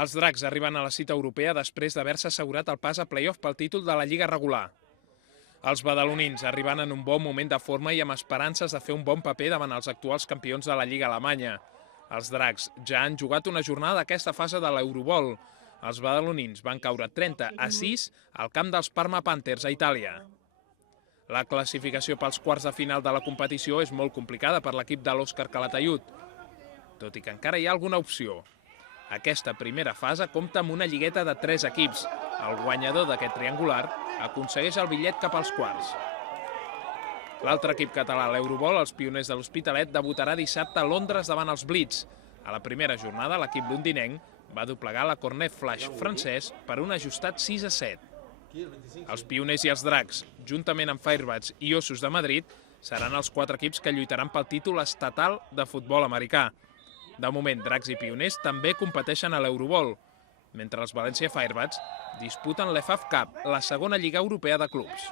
Els Dracs arriben a la cita europea després d'haver-se assegurat el pas a play-off pel títol de la Lliga regular. Els badalonins arriben en un bon moment de forma i amb esperances de fer un bon paper davant els actuals campions de la Lliga alemanya. Els Dracs ja han jugat una jornada d'aquesta fase de l'Eurobol. Els badalonins van caure 30-6 al camp dels Parma Panthers a Itàlia. La classificació pels quarts de final de la competició és molt complicada per l'equip de l'Òscar Calatayud, tot i que encara hi ha alguna opció. Aquesta primera fase compta amb una lligueta de 3 equips. El guanyador d'aquest triangular aconsegueix el bitllet cap als quarts. L'altre equip català a l'Eurobol, els Pioners de l'Hospitalet, debutarà dissabte a Londres davant els Blitz. A la primera jornada, l'equip londinenc va doblegar la Cornet Flash francès per un ajustat 6-7. Els Pioners i els Dracs, juntament amb Firebats i Ossos de Madrid, seran els 4 equips que lluitaran pel títol estatal de futbol americà. De moment, Dracs i Pioners també competeixen a l'Eurobol, mentre els València Firebats disputen l'EFAF Cup, la segona lliga europea de clubs.